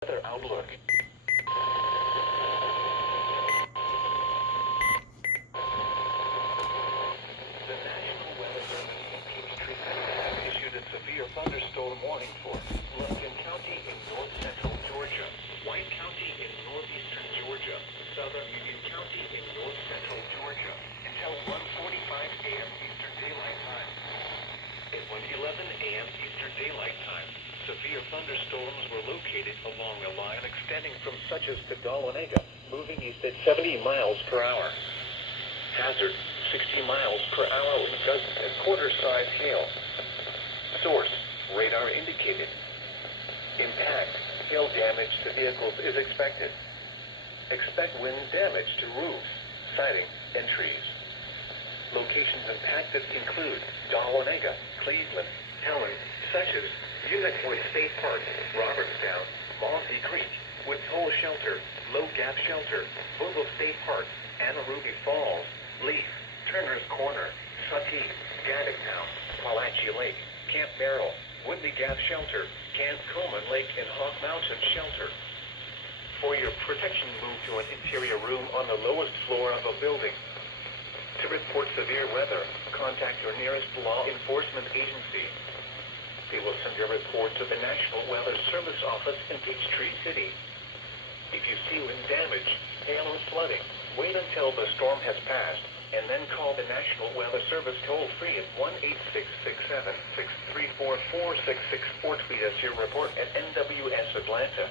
Weather outlook. The National Weather Service in Peachtree has issued a severe thunderstorm warning for Lufkin County in north-central Georgia, White County in northeastern Georgia, southern Union County in north-central Georgia, until 1:45 a.m. Eastern Daylight Time. At 1:11 a.m. Eastern Daylight Time, severe thunderstorms were located along a line extending from such as to Dahlonega, moving east at 70 miles per hour. Hazard, 60 miles per hour with gusts and quarter-size hail. Source, radar indicated. Impact, hail damage to vehicles is expected. Expect wind damage to roofs, siding, and trees. Locations impacted include Dahlonega, Cleveland, Helen, Sessions, Unicoi State Park, Robertstown, Mossy Creek, Woods Hole Shelter, Low Gap Shelter, Vogel State Park, Anarubi Falls, Leaf, Turner's Corner, Sutee, Gaddingtown, Palachi Lake, Camp Merrill, Woodley Gap Shelter, Camp Coleman Lake, and Hawk Mountain Shelter. For your protection, move to an interior room on the lowest floor of a building. To report severe weather, contact your nearest law enforcement agency. They will send your report to the National Weather Service office in Peachtree City. If you see wind damage, hail, or flooding, wait until the storm has passed, and then call the National Weather Service toll-free at 1-866-7-634-4664. Tweet us your report at NWS Atlanta.